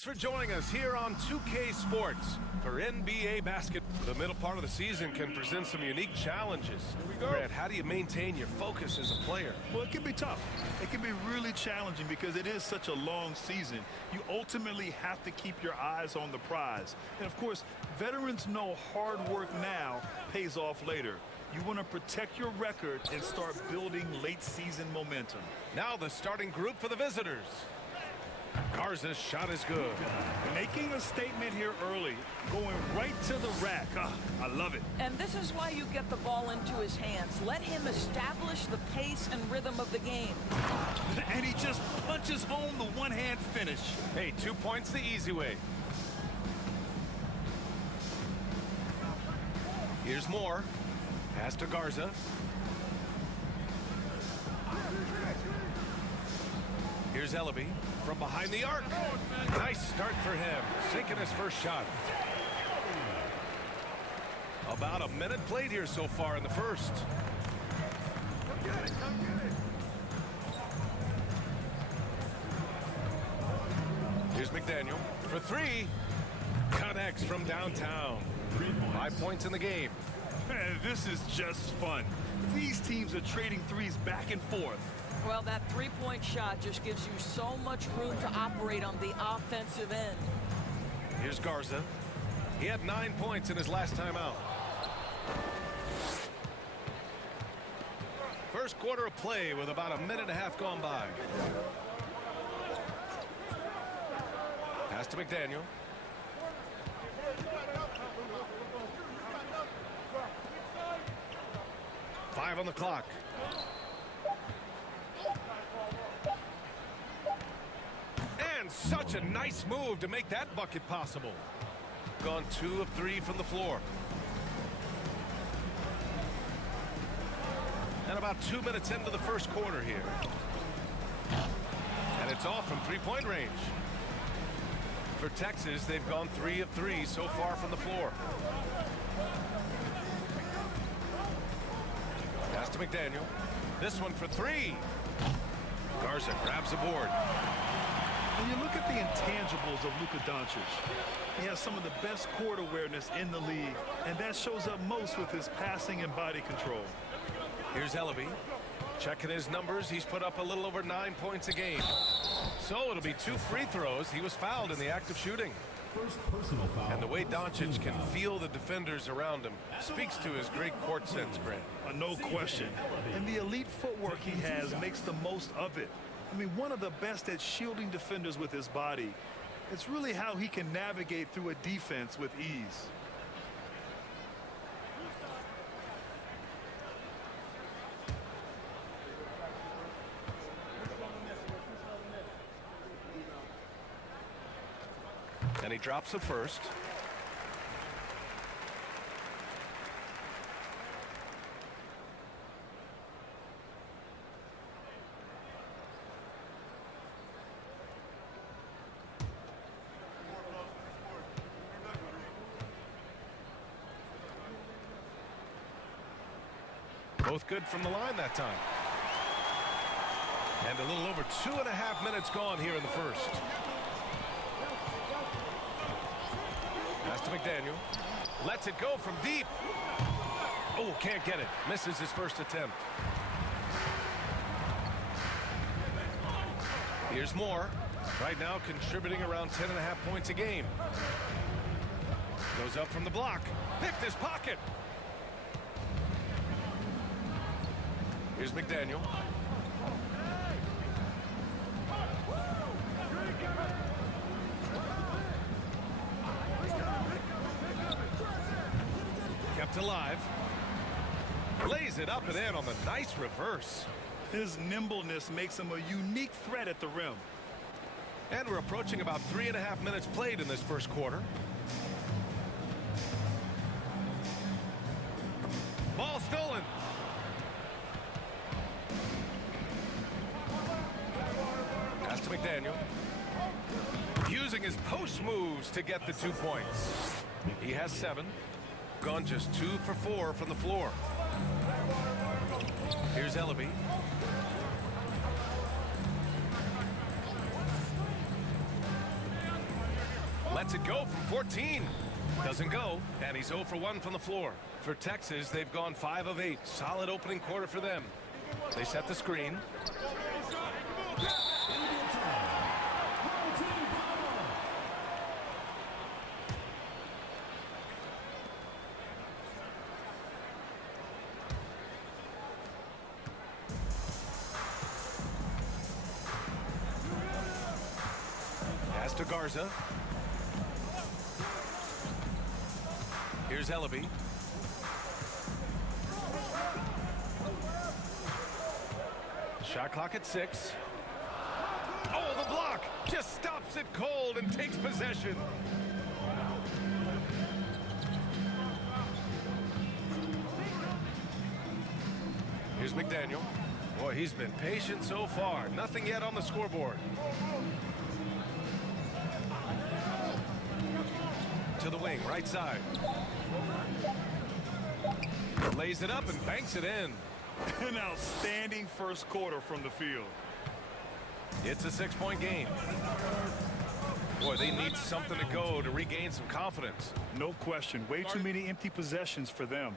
Thanks for joining us here on 2K Sports for NBA basketball. The middle part of the season can present some unique challenges. Grant, how do you maintain your focus as a player? Well, it can be tough. It can be really challenging because it is such a long season. You ultimately have to keep your eyes on the prize. And, of course, veterans know hard work now pays off later. You want to protect your record and start building late-season momentum. Now the starting group for the visitors. Garza's shot is good. Making a statement here early, going right to the rack. I love it. And this is why you get the ball into his hands. Let him establish the pace and rhythm of the game. And he just punches home the one-hand finish. Hey, 2 points the easy way. Here's more. Pass to Garza. Here's Ellaby from behind the arc. Nice start for him, sinking his first shot. About a minute played here so far in the first. Here's McDaniel for three. Connects from downtown. 5 points in the game. Man, this is just fun. These teams are trading threes back and forth. Well, that three-point shot just gives you so much room to operate on the offensive end. Here's Garza. He had 9 points in his last time out. First quarter of play with about a minute and a half gone by. Pass to McDaniel. Five on the clock. And such a nice move to make that bucket possible. Gone 2 of 3 from the floor. And about 2 minutes into the first quarter here. And it's off from three-point range. For Texas, they've gone 3 of 3 so far from the floor. Pass to McDaniel. This one for 3. Garza grabs the board. When you look at the intangibles of Luka Doncic, he has some of the best court awareness in the league, and that shows up most with his passing and body control. Here's Ellaby. Checking his numbers, he's put up a little over 9 points a game. So it'll be 2 free throws. He was fouled in the act of shooting. And the way Doncic can feel the defenders around him speaks to his great court sense, Grant. No question. And the elite footwork he has makes the most of it. I mean, one of the best at shielding defenders with his body. It's really how he can navigate through a defense with ease. And he drops the first. Both good from the line that time. And a little over 2.5 minutes gone here in the first. Pass to McDaniel. Lets it go from deep. Oh, can't get it. Misses his first attempt. Here's more. Right now contributing around 10.5 points a game. Goes up from the block. Picked his pocket. Here's McDaniel. Kept alive. Lays it up and in on the nice reverse. His nimbleness makes him a unique threat at the rim. And we're approaching about 3.5 minutes played in this first quarter. Ball stolen. Pass to McDaniel. Using his post moves to get the 2 points. He has 7. Gone just 2 for 4 from the floor. Here's Ellaby. Lets it go from 14. Doesn't go, and he's 0 for 1 from the floor. For Texas, they've gone 5 of 8. Solid opening quarter for them. They set the screen. Pass to Garza. Here's Ellaby. Shot clock at 6. Oh, the block just stops it cold and takes possession. Here's McDaniel. Boy, he's been patient so far. Nothing yet on the scoreboard. To the wing, right side. Lays it up and banks it in. An outstanding first quarter from the field. It's a 6-point game. Boy, they need something to go to regain some confidence. No question. Way too many empty possessions for them.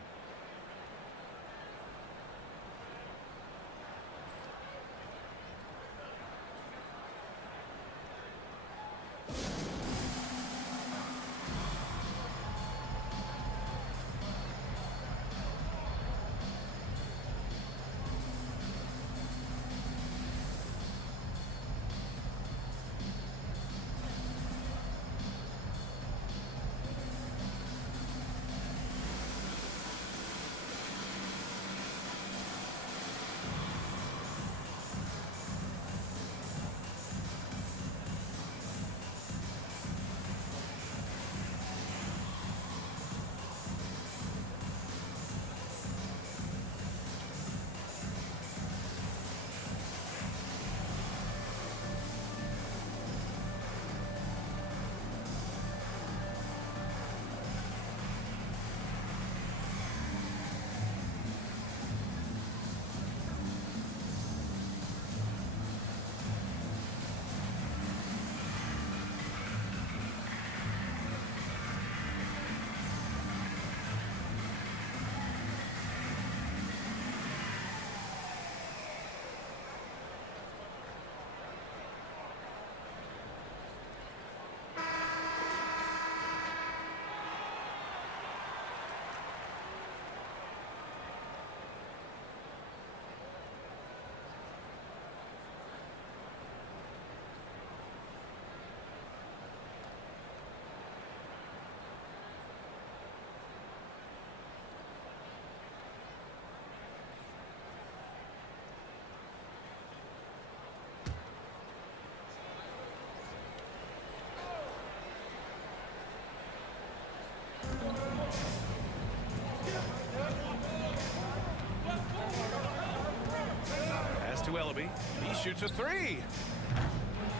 To Ellaby. He shoots a 3.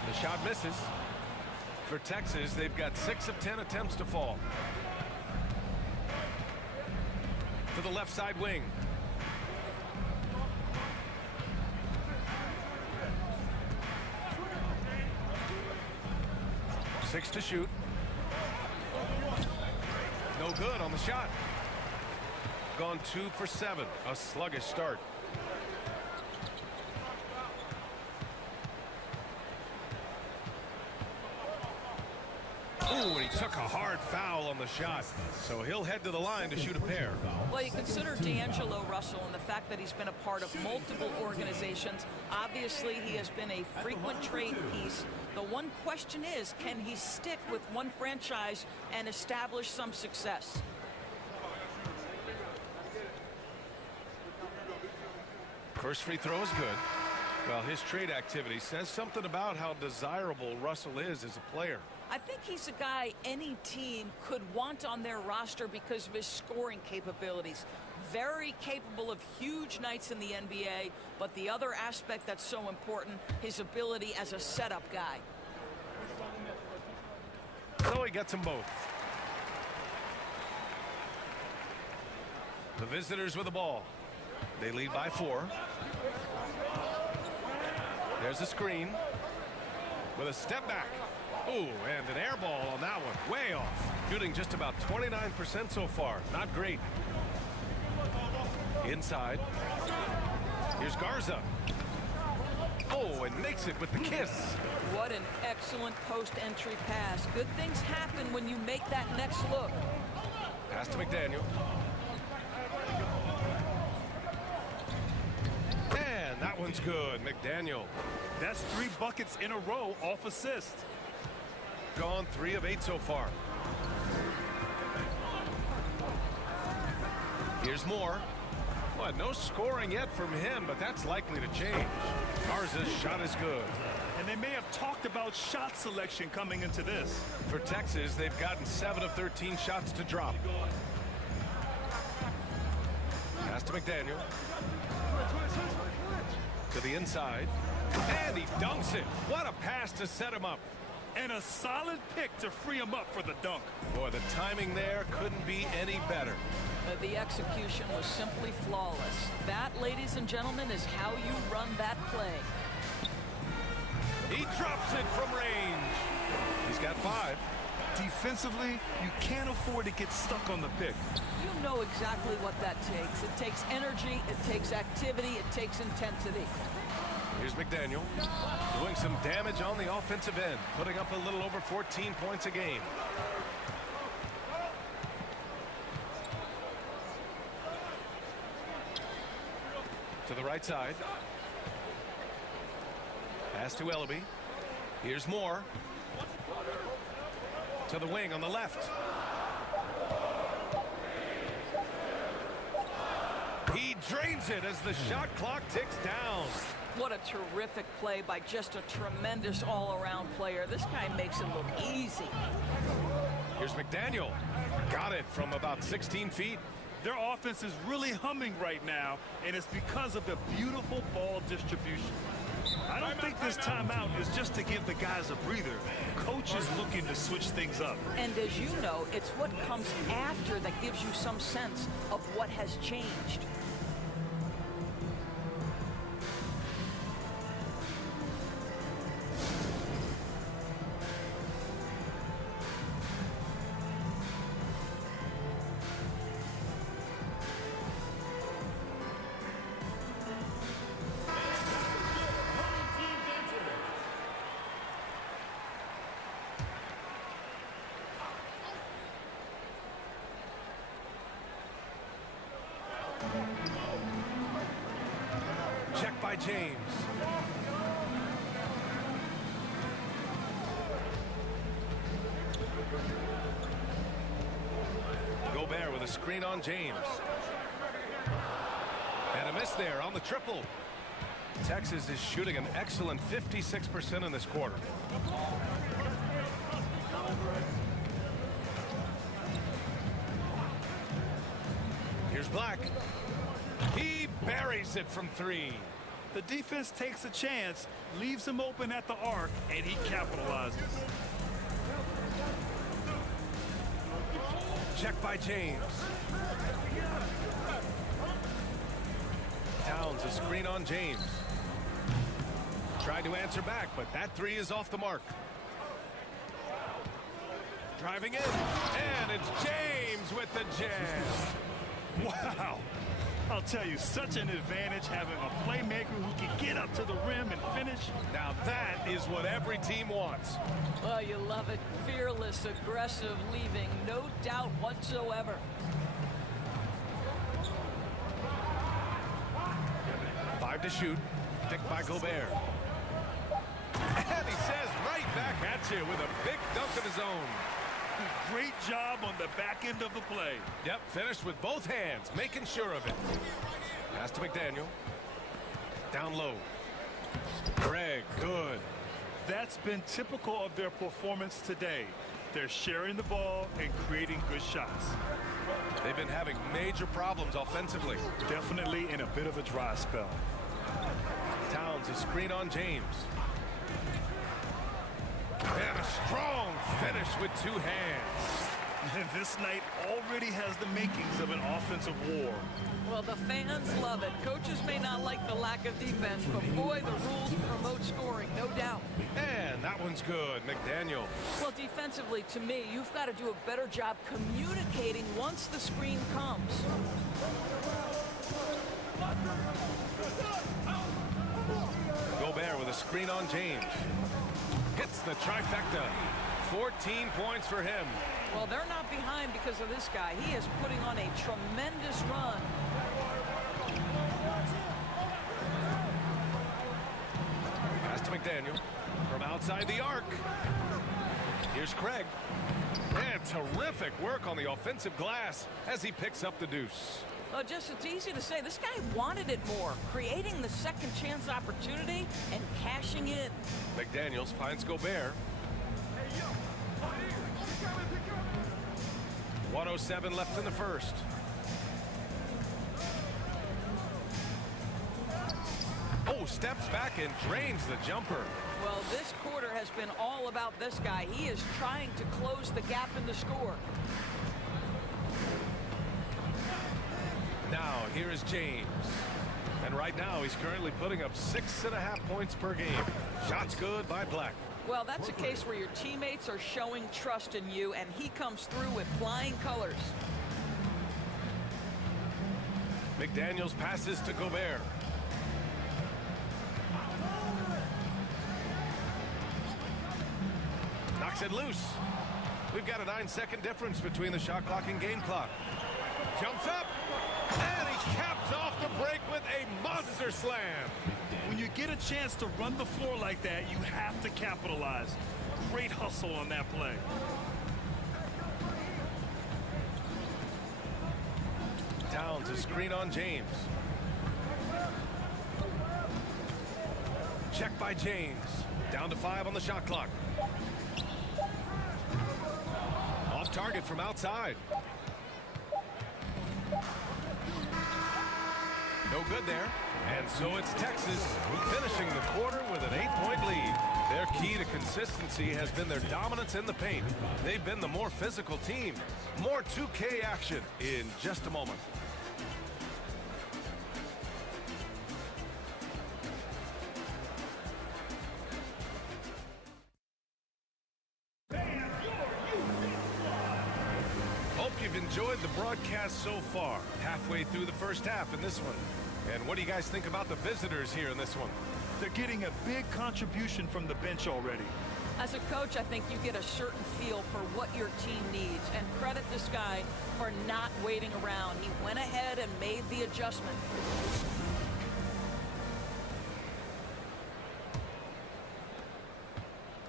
The shot misses. For Texas, they've got 6 of 10 attempts to fall. To the left side wing. Six to shoot. No good on the shot. Gone 2 for 7. A sluggish start. Ooh, and he took a hard foul on the shot. So he'll head to the line to shoot a pair. Well, you consider D'Angelo Russell and the fact that he's been a part of multiple organizations. Obviously, he has been a frequent trade piece. The one question is, can he stick with one franchise and establish some success? First free throw is good. Well, his trade activity says something about how desirable Russell is as a player. I think he's a guy any team could want on their roster because of his scoring capabilities. Very capable of huge nights in the NBA, but the other aspect that's so important, his ability as a setup guy. So he gets them both. The visitors with the ball. They lead by 4. There's a screen with a step back. Ooh, and an air ball on that one. shooting just about 29% so far. Not great. Inside. Here's Garza. Oh, and makes it with the kiss. What an excellent post-entry pass. Good things happen when you make that next look. Pass to McDaniel. And that one's good. McDaniel. That's 3 buckets in a row off assist. Gone 3 of 8 so far. Here's more. Well, no scoring yet from him, but that's likely to change. Garza's shot is good. And they may have talked about shot selection coming into this. For Texas, they've gotten 7 of 13 shots to drop. Pass to McDaniel. To the inside. And he dunks it. What a pass to set him up. And a solid pick to free him up for the dunk. Boy, the timing there couldn't be any better. The execution was simply flawless. That, ladies and gentlemen, is how you run that play. He drops it from range. He's got 5. Defensively, you can't afford to get stuck on the pick. You know exactly what that takes. It takes energy, it takes activity, it takes intensity. Here's McDaniel doing some damage on the offensive end, putting up a little over 14 points a game. To the right side. Pass to Ellaby. Here's more. To the wing on the left. He drains it as the shot clock ticks down. What a terrific play by just a tremendous all-around player. This guy makes it look easy. Here's McDaniel. Got it from about 16 feet. Their offense is really humming right now, and it's because of the beautiful ball distribution. I don't think this timeout is just to give the guys a breather. Coach is looking to switch things up. And as you know, it's what comes after that gives you some sense of what has changed. Check by James. Gobert with a screen on James. And a miss there on the triple. Texas is shooting an excellent 56% in this quarter. Here's Black. He buries it from 3. The defense takes a chance, leaves him open at the arc, and he capitalizes. Check by James. Towns a screen on James. Tried to answer back, but that 3 is off the mark. Driving in, and it's James with the jam. Wow. I'll tell you, such an advantage having a playmaker who can get up to the rim and finish. Now that is what every team wants. Well, you love it. Fearless, aggressive, leaving no doubt whatsoever. Five to shoot. Picked by Gobert. And he says right back at you with a big dunk of his own. Great job on the back end of the play. Yep, finished with both hands, making sure of it. Pass to McDaniel. Down low. Greg, good. That's been typical of their performance today. They're sharing the ball and creating good shots. They've been having major problems offensively. Definitely in a bit of a dry spell. Towns a screen on James. And a strong finish with 2 hands. This night already has the makings of an offensive war. Well, the fans love it. Coaches may not like the lack of defense, but boy, the rules promote scoring, no doubt. And that one's good, McDaniel. Well, defensively, to me, you've got to do a better job communicating once the screen comes. Gobert with a screen on James. Gets the trifecta. 14 points for him. Well, they're not behind because of this guy. He is putting on a tremendous run. Pass to McDaniel from outside the arc. Here's Craig. And terrific work on the offensive glass as he picks up the deuce. Well, it's easy to say. This guy wanted it more, creating the second chance opportunity and cashing in. McDaniels finds Gobert. 1:07 left in the first. Oh, steps back and drains the jumper. Well, this quarter has been all about this guy. He is trying to close the gap in the score. Now, here is James. And right now, he's currently putting up 6.5 points per game. Shots good by Black. Well, that's a case where your teammates are showing trust in you, and he comes through with flying colors. McDaniels passes to Gobert. Knocks it loose. We've got a 9-second difference between the shot clock and game clock. Jumps up, and he caps off the break with a monster slam. When you get a chance to run the floor like that, you have to capitalize. Great hustle on that play. Towns a screen on James. Check by James. Down to 5 on the shot clock. Off target from outside. No good there. And so it's Texas finishing the quarter with an 8-point lead. Their key to consistency has been their dominance in the paint. They've been the more physical team. More 2K action in just a moment. Hope you've enjoyed the broadcast so far. Halfway through the first half in this one. And what do you guys think about the visitors here in this one? They're getting a big contribution from the bench already. As a coach, I think you get a certain feel for what your team needs. And credit this guy for not waiting around. He went ahead and made the adjustment.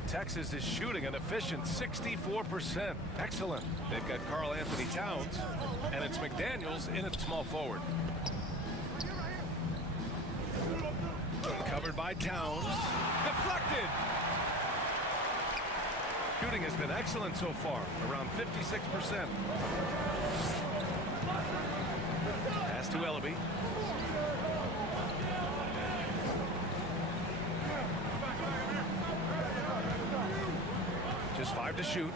Texas is shooting an efficient 64%. Excellent. They've got Karl Anthony Towns, and it's McDaniels in at small forward. Covered by Towns. Deflected. Shooting has been excellent so far, around 56%. Pass to Ellaby. Just 5 to shoot.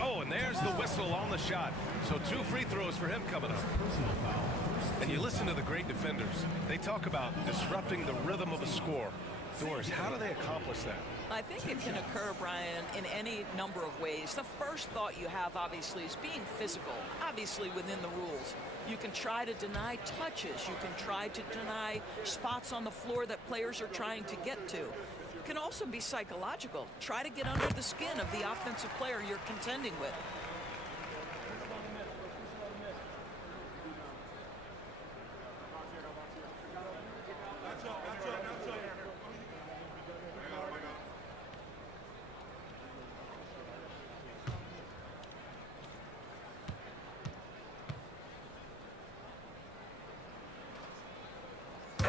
Oh, and there's the whistle on the shot. So 2 free throws for him coming up. And you listen to the great defenders. They talk about disrupting the rhythm of a score. Doris, how do they accomplish that? I think it can occur, Brian, in any number of ways. The first thought you have, obviously, is being physical, obviously within the rules. You can try to deny touches. You can try to deny spots on the floor that players are trying to get to. It can also be psychological. Try to get under the skin of the offensive player you're contending with.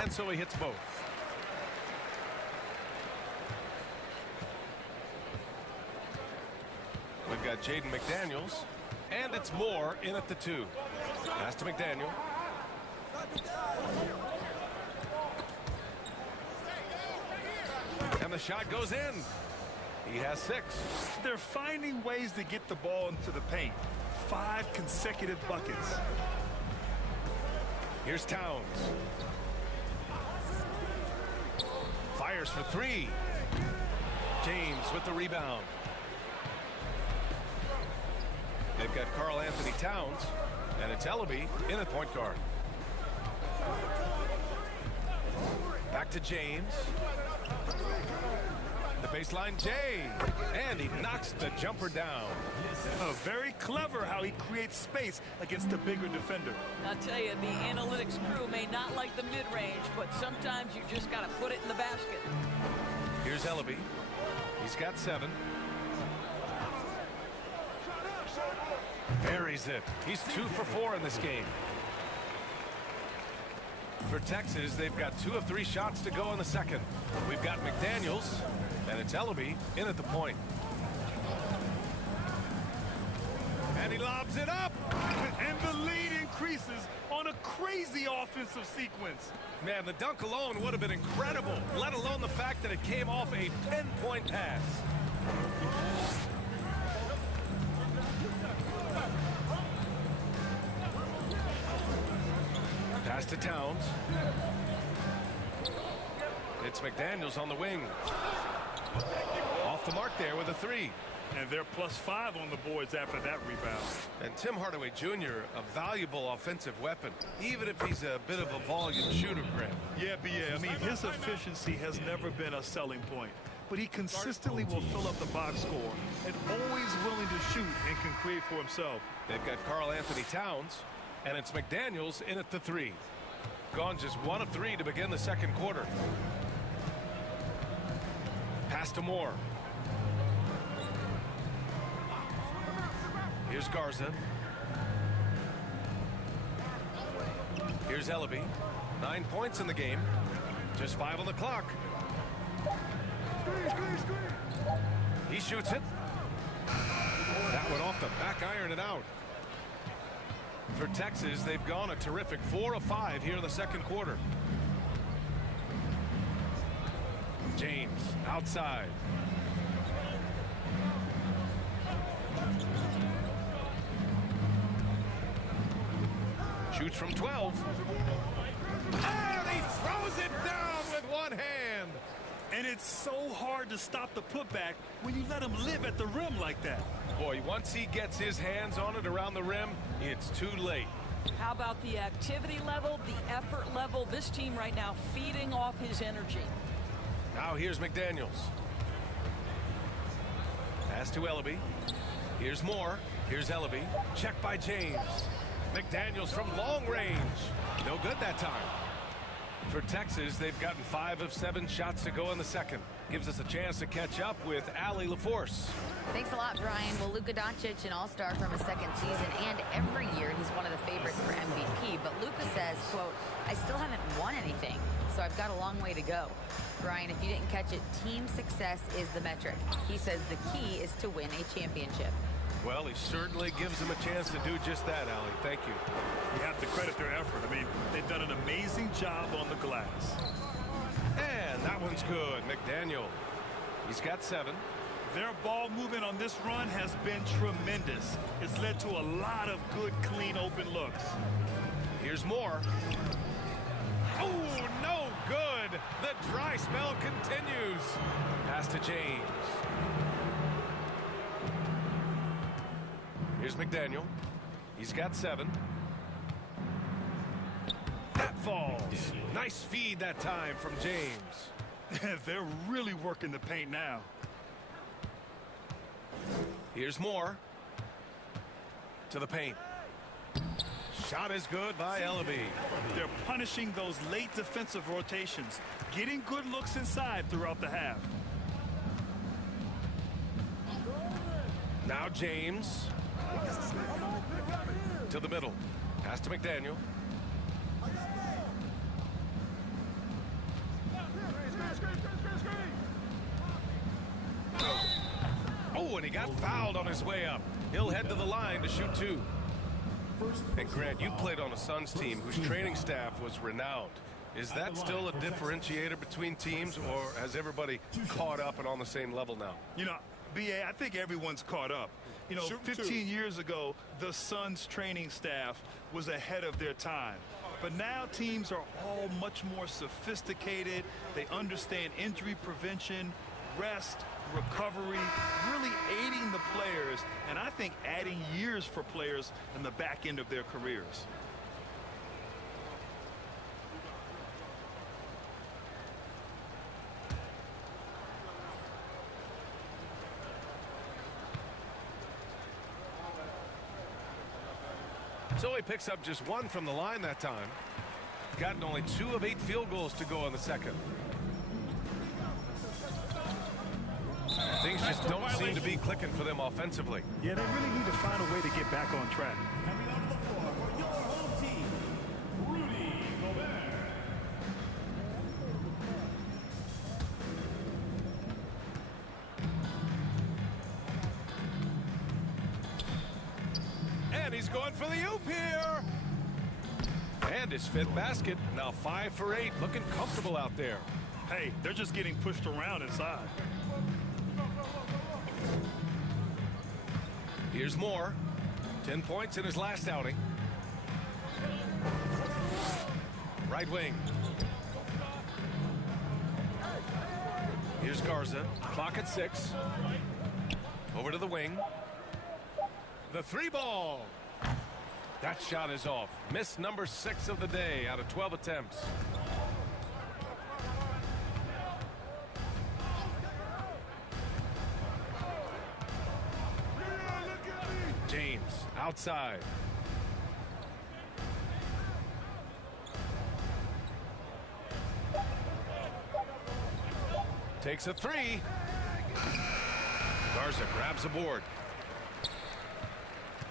And so he hits both. We've got Jaden McDaniels, and it's Moore in at the 2. Pass to McDaniel. And the shot goes in. He has 6. They're finding ways to get the ball into the paint. 5 consecutive buckets. Here's Towns. Fires for 3. James with the rebound. They've got Karl Anthony Towns, and it's Ellaby in at point guard. Back to James. The baseline, Jay, and he knocks the jumper down. Very clever how he creates space against the bigger defender. I'll tell you, the analytics crew may not like the mid-range, but sometimes you just got to put it in the basket. Here's Ellaby. He's got 7. Buries it. He's 2 for 4 in this game. For Texas, they've got 2 of 3 shots to go in the second. We've got McDaniels, and it's Ellaby in at the point. And he lobs it up. And the lead increases on a crazy offensive sequence. Man, the dunk alone would have been incredible, let alone the fact that it came off a 10-point pass. Pass to Towns. It's McDaniels on the wing. Off the mark there with a 3. And they're +5 on the boards after that rebound. And Tim Hardaway Jr., a valuable offensive weapon, even if he's a bit of a volume shooter, Grant. Yeah, I mean, his efficiency has never been a selling point. But he consistently will fill up the box score and always willing to shoot and can create for himself. They've got Karl Anthony Towns, and it's McDaniels in at the 3. Gone just 1 of 3 to begin the second quarter. Pass to Moore. Here's Garza. Here's Ellaby. 9 points in the game. Just 5 on the clock. He shoots it. That went off the back iron and out. For Texas, they've gone a terrific 4 of 5 here in the second quarter. James outside. Shoots from 12. And he throws it down with one hand. And it's so hard to stop the putback when you let him live at the rim like that. Boy, once he gets his hands on it around the rim, it's too late. How about the activity level, the effort level? This team right now feeding off his energy. Now here's McDaniels. Pass to Ellaby. Here's Moore. Here's Ellaby. Check by James. McDaniels from long range. No good that time. For Texas, they've gotten 5 of 7 shots to go in the second. Gives us a chance to catch up with Allie LaForce. Thanks a lot, Brian. Well, Luka Doncic, an all-star from his second season, and every year he's one of the favorites for MVP. But Luka says, quote, I still haven't won anything, so I've got a long way to go. Brian, if you didn't catch it, team success is the metric. He says the key is to win a championship. Well, he certainly gives them a chance to do just that, Allie. Thank you. You have to credit their effort. I mean, they've done an amazing job on the glass. And that one's good. McDaniel. He's got 7. Their ball movement on this run has been tremendous. It's led to a lot of good, clean, open looks. Here's Moore. Oh, no good. The dry spell continues. Pass to James. Here's McDaniel. He's got 7. That falls. Nice feed that time from James. They're really working the paint now. Here's Moore. To the paint. Shot is good by Ellaby. They're punishing those late defensive rotations, getting good looks inside throughout the half. Now James. To the middle. Pass to McDaniel. Oh, and he got fouled on his way up. He'll head to the line to shoot 2. And Grant, you played on a Suns team whose training staff was renowned. Is that still a differentiator between teams, or has everybody caught up and on the same level now? You know, B.A., I think everyone's caught up. You know, 15 years ago, the Suns training staff was ahead of their time. But now teams are all much more sophisticated. They understand injury prevention, rest, recovery, really aiding the players, and I think adding years for players in the back end of their careers. So he picks up just one from the line that time. Gotten only 2 of 8 field goals to go in the second. Things just don't seem to be clicking for them offensively. Yeah, they really need to find a way to get back on track. Coming onto the floor for your home team, Rudy Gobert. And he's going for the oop here. And his 5th basket. Now 5 for 8. Looking comfortable out there. Hey, they're just getting pushed around inside. Here's more. 10 points in his last outing. Right wing. Here's Garza. Clock at 6. Over to the wing. The 3 ball. That shot is off. Miss number 6 of the day out of 12 attempts. James outside. Takes a 3. Garza grabs the board.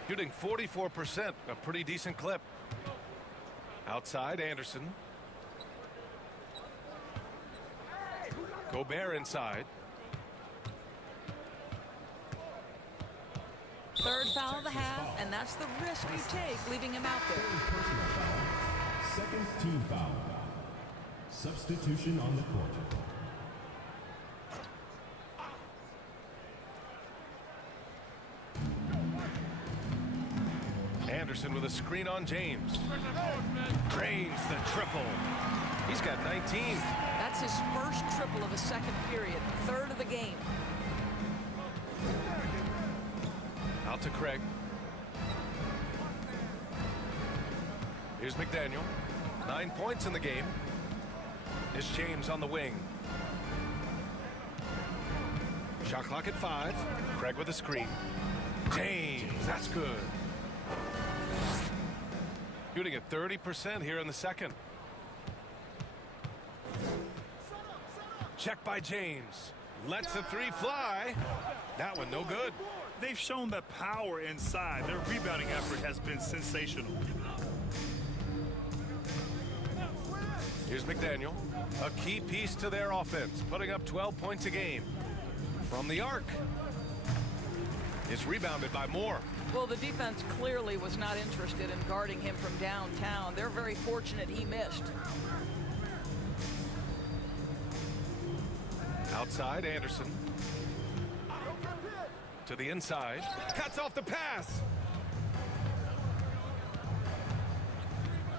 Shooting 44%, a pretty decent clip. Outside, Anderson. Gobert inside. 3rd foul of the half, and that's the risk you take, leaving him out there. Personal foul. 2nd team foul. Substitution on the court. Anderson with a screen on James. Drains the triple. He's got 19. That's his first triple of the second period, 3rd of the game. Out to Craig. Here's McDaniel. 9 points in the game. Here's James on the wing. Shot clock at 5. Craig with a screen. James, that's good. Shooting at 30% here in the second. Check by James. Lets the 3 fly. That one no good. They've shown that power inside. Their rebounding effort has been sensational. Here's McDaniel. A key piece to their offense, putting up 12 points a game. From the arc. It's rebounded by Moore. Well, the defense clearly was not interested in guarding him from downtown. They're very fortunate he missed. Outside, Anderson. To the inside. Cuts off the pass.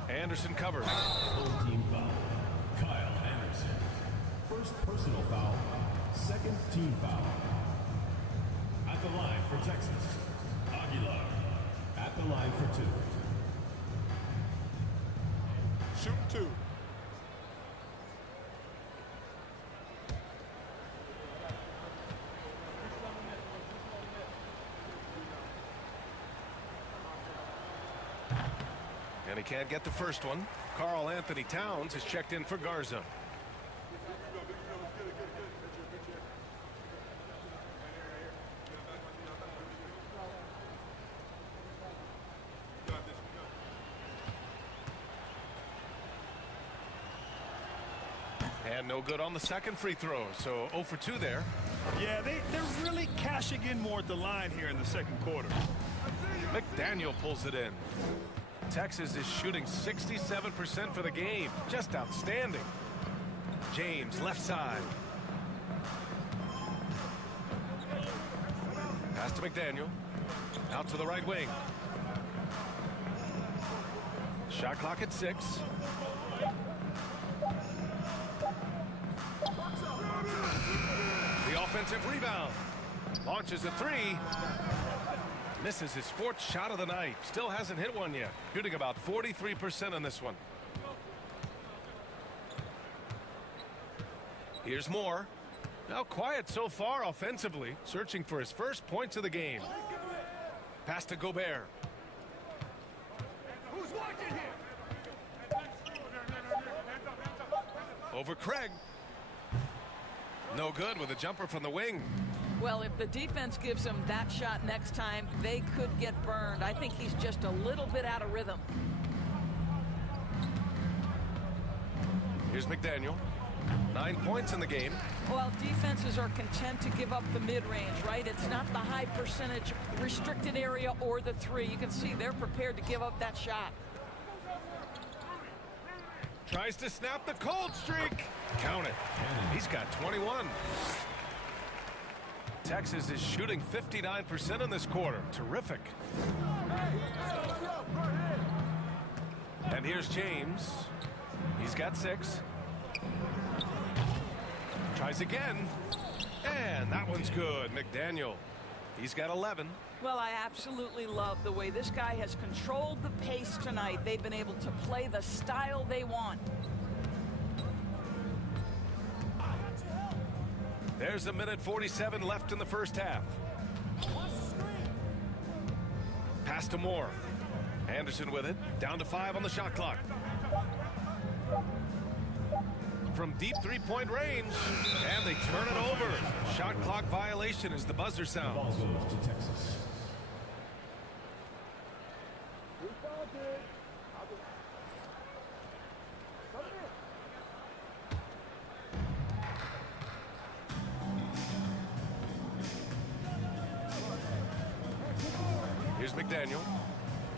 Anderson covers. Full team foul. Kyle Anderson. 1st personal foul. 2nd team foul. At the line for Texas, Aguilar. At the line for 2. Shoot 2. And he can't get the first one. Karl Anthony Towns is checked in for Garza. And no good on the second free throw, so 0 for 2 there. Yeah, they're really cashing in more at the line here in the second quarter. McDaniel pulls it in. Texas is shooting 67% for the game. Just outstanding. James, left side. Pass to McDaniel. Out to the right wing. Shot clock at 6. The offensive rebound. Launches a 3. Misses his 4th shot of the night. Still hasn't hit one yet. Shooting about 43% on this one. Here's Moore. Now quiet so far offensively. Searching for his first points of the game. Pass to Gobert. Who's watching here? Over Craig. No good with a jumper from the wing. Well, if the defense gives him that shot next time, they could get burned. I think he's just a little bit out of rhythm. Here's McDaniel. 9 points in the game. Well, defenses are content to give up the mid-range, right? It's not the high percentage restricted area or the 3. You can see they're prepared to give up that shot. Tries to snap the cold streak. Count it. He's got 21. Texas is shooting 59% in this quarter. Terrific. And here's James. He's got 6. Tries again. And that one's good. McDaniel. He's got 11. Well, I absolutely love the way this guy has controlled the pace tonight. They've been able to play the style they want. There's a minute 47 left in the first half. Pass to Moore. Anderson with it. Down to 5 on the shot clock. From deep 3-point range. And they turn it over. Shot clock violation as the buzzer sounds. Ball goes to Texas. Here's McDaniel.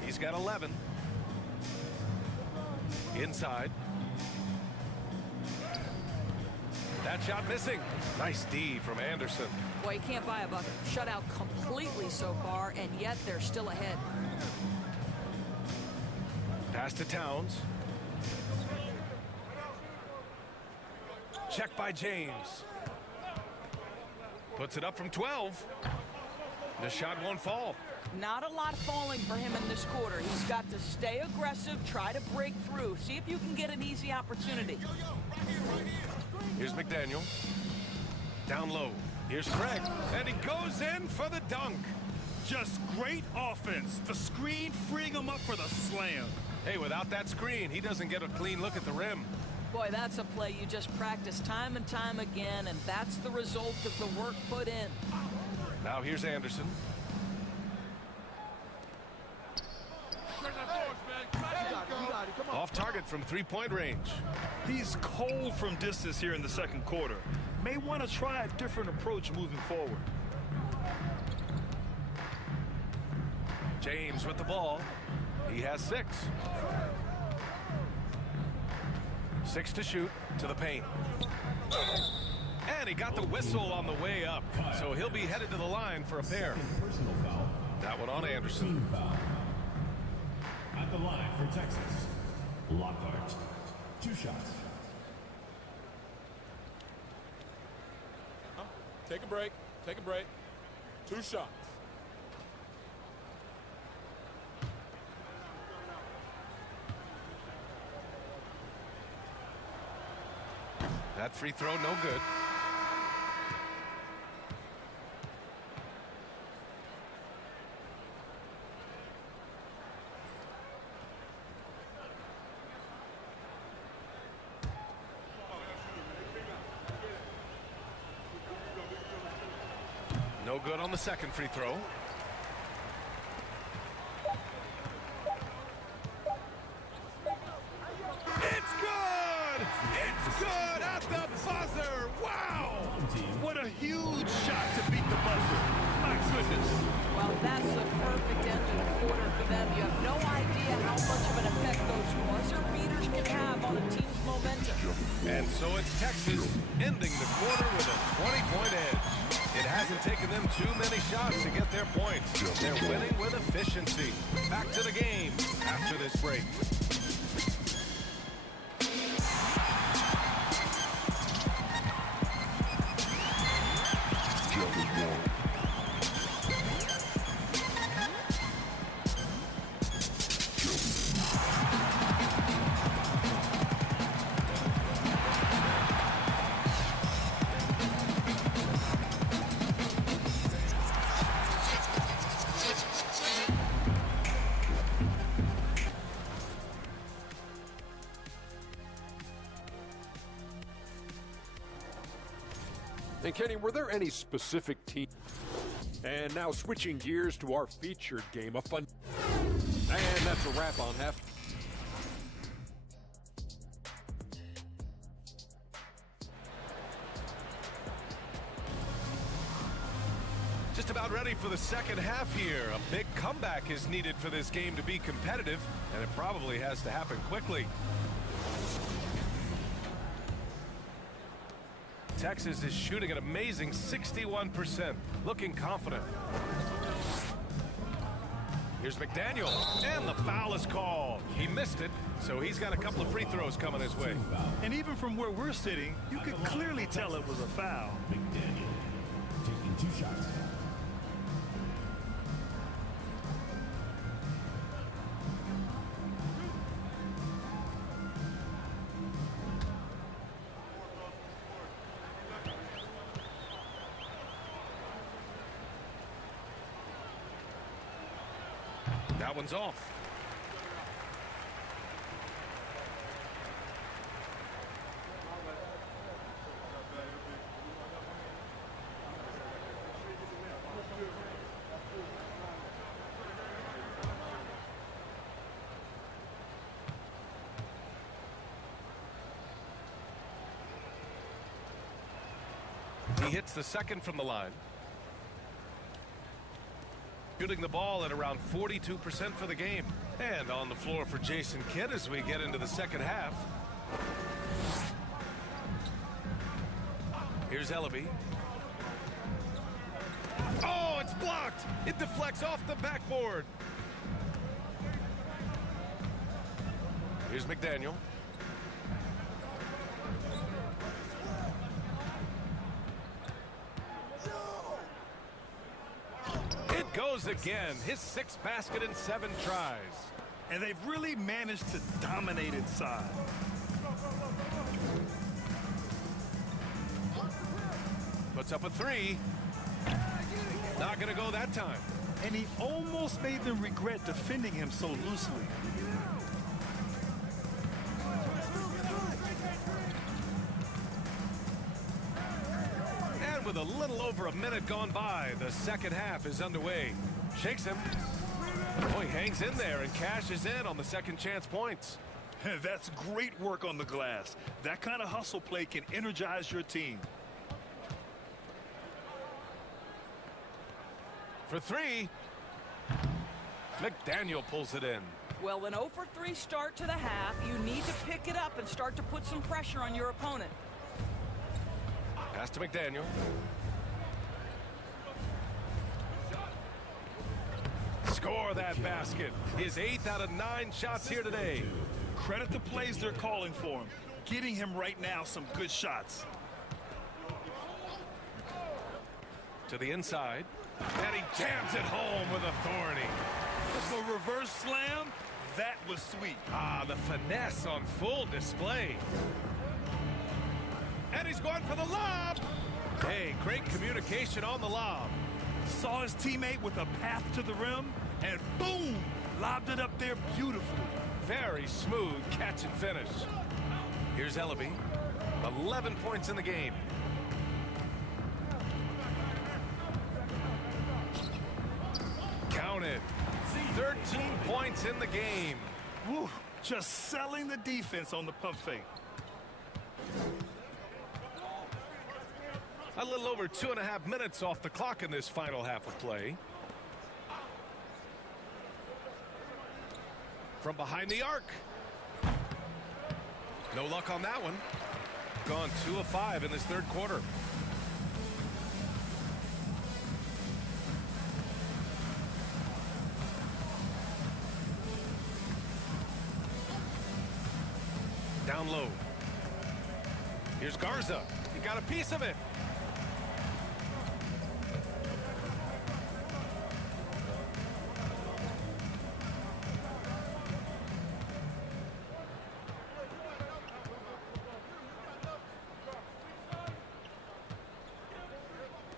He's got 11. Inside. That shot missing. Nice D from Anderson. Boy, you can't buy a bucket. Shut out completely so far, and yet they're still ahead. Pass to Towns. Check by James. Puts it up from 12. The shot won't fall. Not a lot falling for him in this quarter. He's got to stay aggressive, try to break through. See if you can get an easy opportunity. Here's McDaniel. Down low. Here's Craig. And he goes in for the dunk. Just great offense. The screen freeing him up for the slam. Hey, without that screen, he doesn't get a clean look at the rim. Boy, that's a play you just practice time and time again, and that's the result of the work put in. Now here's Anderson. Off target from 3-point range. He's cold from distance here in the second quarter. May want to try a different approach moving forward. James with the ball. He has 6. 6 to shoot to the paint. And he got the whistle on the way up. So he'll be headed to the line for a pair. Personal foul. That one on Anderson. Team foul. At the line for Texas, Lockhart. 2 shots. Take a break. Take a break. 2 shots. That free throw, no good. No good on the second free throw. It's good! It's good at the buzzer! Wow! What a huge shot to beat the buzzer. My goodness. Well, that's a perfect end to the quarter for them. You have no idea how much of an effect those buzzer beaters can have on a team's momentum. And so it's Texas ending the quarter with a 20-point edge. It hasn't taken them too many shots to get their points. They're winning with efficiency. Back to the game after this break. And Kenny, were there any specific teams? And now switching gears to our featured game, a fun. And that's a wrap on half. Just about ready for the second half here. A big comeback is needed for this game to be competitive, and it probably has to happen quickly. Texas is shooting an amazing 61%, looking confident. Here's McDaniel, and the foul is called. He missed it, so he's got a couple of free throws coming his way. And even from where we're sitting, you could clearly tell it was a foul. McDaniel taking 2 shots. That one's off. He hits the second from the line. Shooting the ball at around 42% for the game. And on the floor for Jason Kidd as we get into the second half. Here's Ellaby. Oh, it's blocked. It deflects off the backboard. Here's McDaniel. Goes again, his 6th basket in 7 tries. And they've really managed to dominate inside. Puts up a 3. Not gonna go that time. And he almost made them regret defending him so loosely. With a little over a minute gone by, the second half is underway. Shakes him. Oh, he hangs in there and cashes in on the second chance points. That's great work on the glass. That kind of hustle play can energize your team. For 3. McDaniel pulls it in. Well, an 0 for 3 start to the half. You need to pick it up and start to put some pressure on your opponent. Pass to McDaniel. Score that basket. His 8th out of 9 shots here today. Credit the plays they're calling for him. Getting him right now some good shots. To the inside. And he jams it home with authority. The reverse slam, that was sweet. Ah, the finesse on full display. And he's going for the lob. Hey, great communication on the lob. Saw his teammate with a path to the rim, and boom, lobbed it up there beautifully. Very smooth catch and finish. Here's Ellaby. 11 points in the game. Count it. 13 points in the game. Woo, just selling the defense on the pump fake. A little over 2.5 minutes off the clock in this final half of play. From behind the arc. No luck on that one. Gone 2 of 5 in this third quarter. Down low. Here's Garza. He got a piece of it.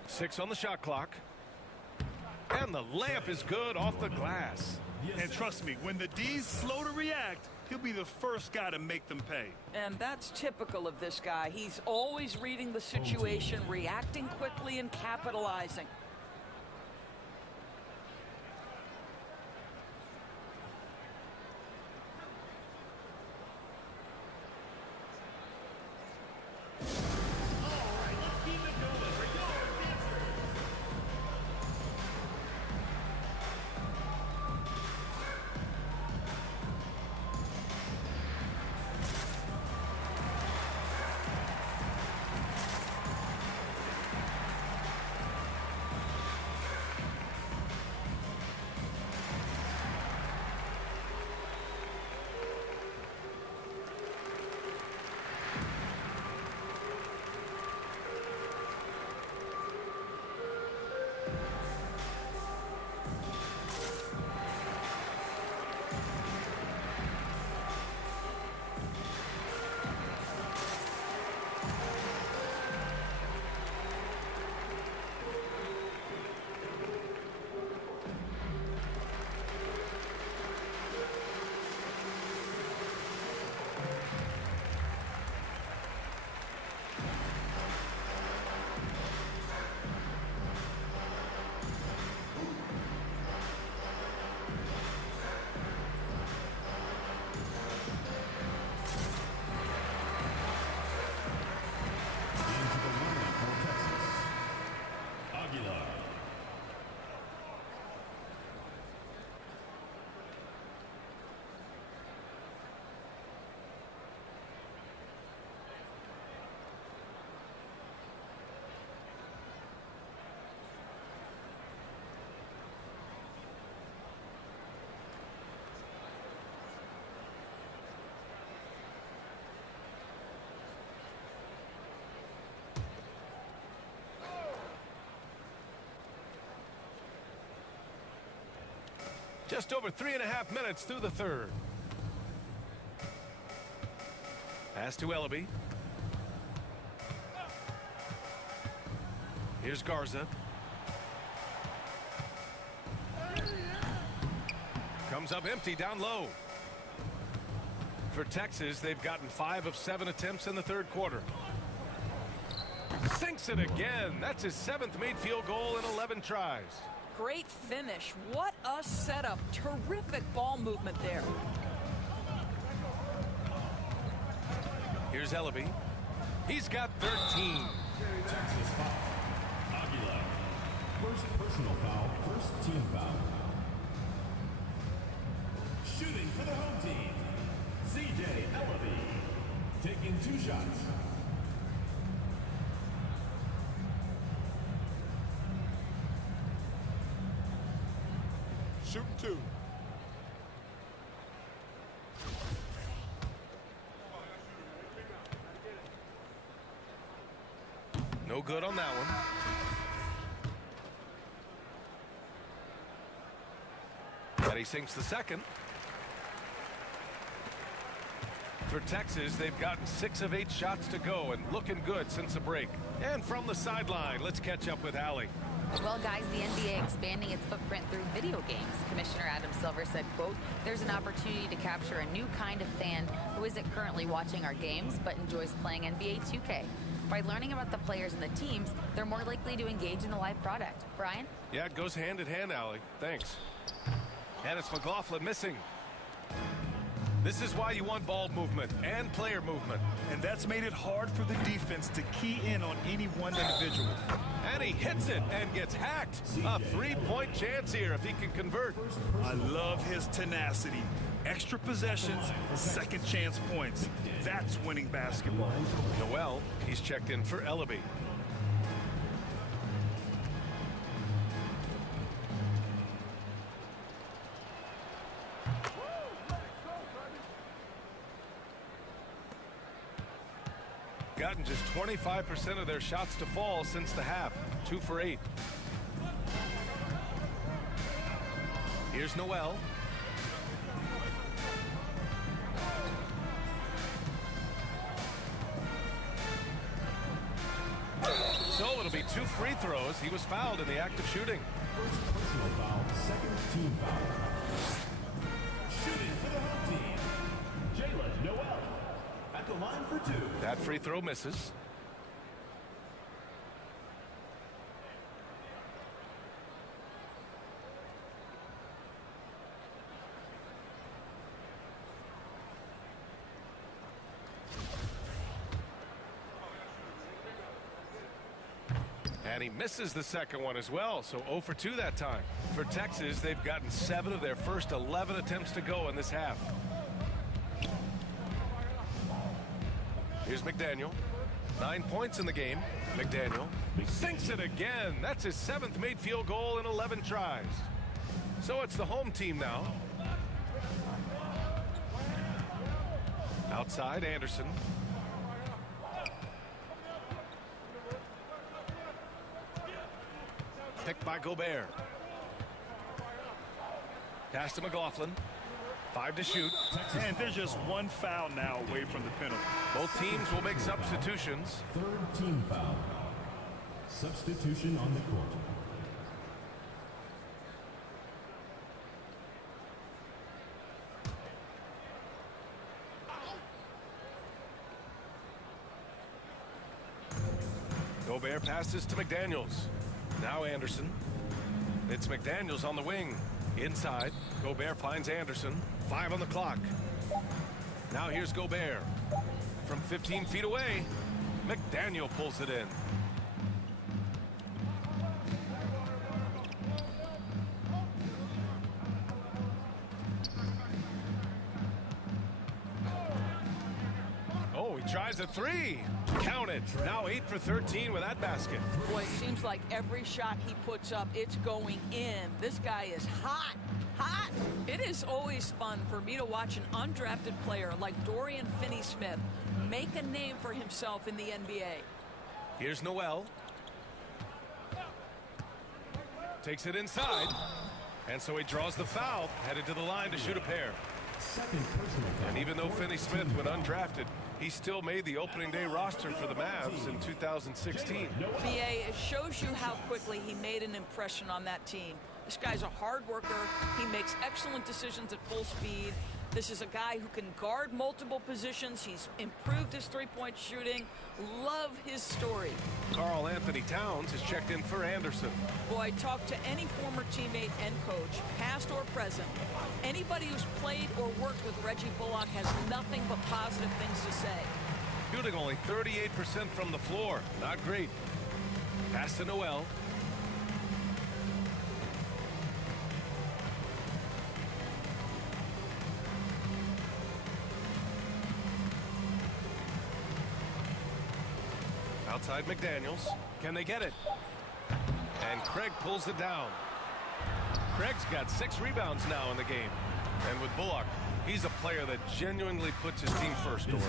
Six on the shot clock. And the layup is good off the glass. And trust me, when the D's slow to react, he'll be the first guy to make them pay. And that's typical of this guy. He's always reading the situation, reacting quickly and capitalizing. Just over 3.5 minutes through the third. Pass to Ellaby. Here's Garza. Comes up empty down low. For Texas, they've gotten 5 of 7 attempts in the third quarter. Sinks it again. That's his 7th made field goal in 11 tries. Great finish. What a setup. Terrific ball movement there. Here's Ellaby. He's got 13. Texas foul. Aguilar. First personal foul, first team foul. Shooting for the home team, CJ Ellaby. Taking 2 shots. Shooting 2. No good on that one. But he sinks the second. For Texas, they've gotten 6 of 8 shots to go and looking good since the break. And from the sideline, let's catch up with Allie. Well, guys, the NBA expanding its footprint through video games. Commissioner Adam Silver said, quote, "There's an opportunity to capture a new kind of fan who isn't currently watching our games but enjoys playing NBA 2K. By learning about the players and the teams, they're more likely to engage in the live product." Brian? Yeah, it goes hand in hand, Allie. Thanks. And it's McLaughlin missing. This is why you want ball movement and player movement. And that's made it hard for the defense to key in on any one individual. And he hits it and gets hacked. A 3-point chance here if he can convert. I love his tenacity. Extra possessions, second chance points. That's winning basketball. Noel, he's checked in for Ellaby. Gotten just 25% of their shots to fall since the half. 2 for 8. Here's Noel. So it'll be 2 free throws. He was fouled in the act of shooting. First personal foul, second team foul. Shooting for the home team, Jalen Noel at the line for 2. That free throw misses. And he misses the second one as well, so 0 for 2 that time. For Texas, they've gotten 7 of their first 11 attempts to go in this half. Here's McDaniel. 9 points in the game. McDaniel sinks it again. That's his 7th made field goal in 11 tries. So it's the home team now. Outside, Anderson. Picked by Gobert. Pass to McLaughlin. 5 to shoot. And there's just 1 foul now away from the penalty. Both teams will make substitutions. Third team foul. Substitution on the court. Gobert passes to McDaniels. Now Anderson. It's McDaniels on the wing. Inside. Gobert finds Anderson. 5 on the clock. Now here's Gobert. From 15 feet away, McDaniel pulls it in. Oh, he tries a 3. Count it. Now 8 for 13 with that basket. Boy, it seems like every shot he puts up, it's going in. This guy is hot. Hot. It is always fun for me to watch an undrafted player like Dorian Finney-Smith make a name for himself in the NBA. Here's Noel. Takes it inside. And so he draws the foul, headed to the line to shoot a pair. Second personal foul. And even though Finney-Smith went undrafted, he still made the opening day roster for the Mavs in 2016. BA, it shows you how quickly he made an impression on that team. This guy's a hard worker. He makes excellent decisions at full speed. This is a guy who can guard multiple positions. He's improved his three-point shooting. Love his story. Karl Anthony Towns has checked in for Anderson. Boy, talk to any former teammate and coach, past or present. Anybody who's played or worked with Reggie Bullock has nothing but positive things to say. Shooting only 38% from the floor. Not great. Pass to Noel. Outside McDaniels. Can they get it? And Craig pulls it down. Craig's got 6 rebounds now in the game. And with Bullock, he's a player that genuinely puts his team first, Doris.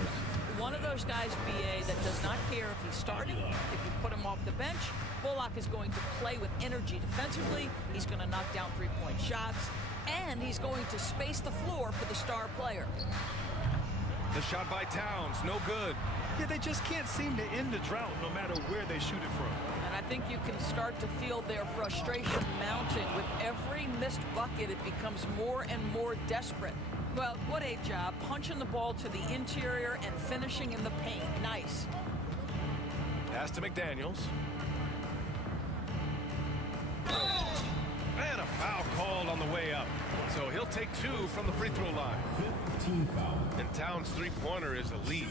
One of those guys, BA, that does not care if he's starting, if you put him off the bench. Bullock is going to play with energy defensively. He's going to knock down three-point shots. And he's going to space the floor for the star player. The shot by Towns, no good. Yeah, they just can't seem to end the drought no matter where they shoot it from. And I think you can start to feel their frustration mounting. With every missed bucket, it becomes more and more desperate. Well, what a job, punching the ball to the interior and finishing in the paint. Nice. Pass to McDaniels. And a foul called on the way up. up. So he'll take 2 from the free throw line. Team foul. And Towns' three-pointer is elite.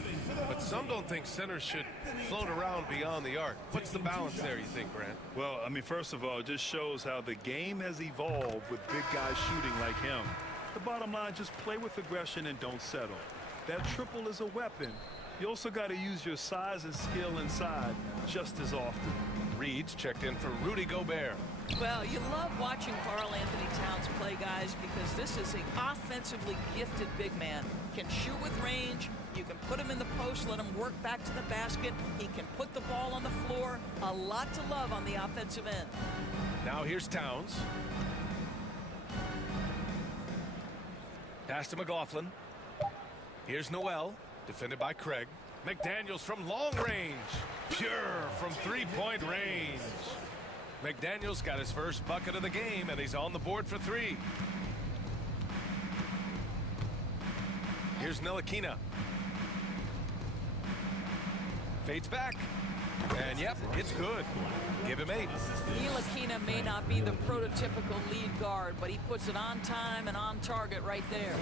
But some don't think centers should float around beyond the arc. What's the balance there, you think, Grant? Well, I mean, first of all, it just shows how the game has evolved with big guys shooting like him. The bottom line, just play with aggression and don't settle. That triple is a weapon. You also got to use your size and skill inside just as often. Reed's checked in for Rudy Gobert. Well, you love watching Karl Anthony Towns play, guys, because this is an offensively gifted big man. Can shoot with range. You can put him in the post, let him work back to the basket. He can put the ball on the floor. A lot to love on the offensive end. Now here's Towns. Pass to McLaughlin. Here's Noel, defended by Craig. McDaniels from long range. Pure from three-point range. McDaniels got his first bucket of the game, and he's on the board for 3. Here's Ntilikina. Fades back. And, yep, it's good. Give him 8. Ntilikina may not be the prototypical lead guard, but he puts it on time and on target right there.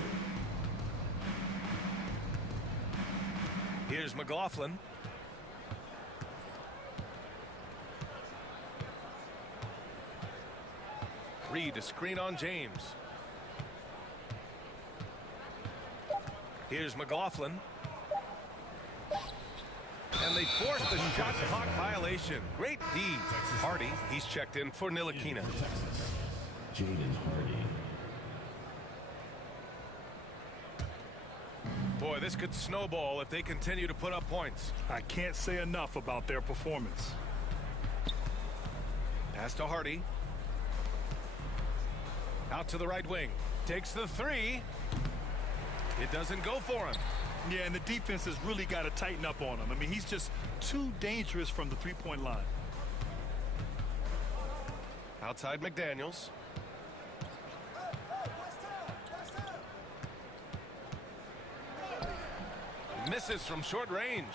Here's McLaughlin. Reed, a screen on James. Here's McLaughlin. And they forced the shot clock violation. Great D. Hardy, he's checked in for Ntilikina. Jaden Hardy. Boy, this could snowball if they continue to put up points. I can't say enough about their performance. Pass to Hardy. Out to the right wing. Takes the 3. It doesn't go for him. Yeah, and the defense has really got to tighten up on him. I mean, he's just too dangerous from the three-point line. Outside McDaniels. Misses from short range.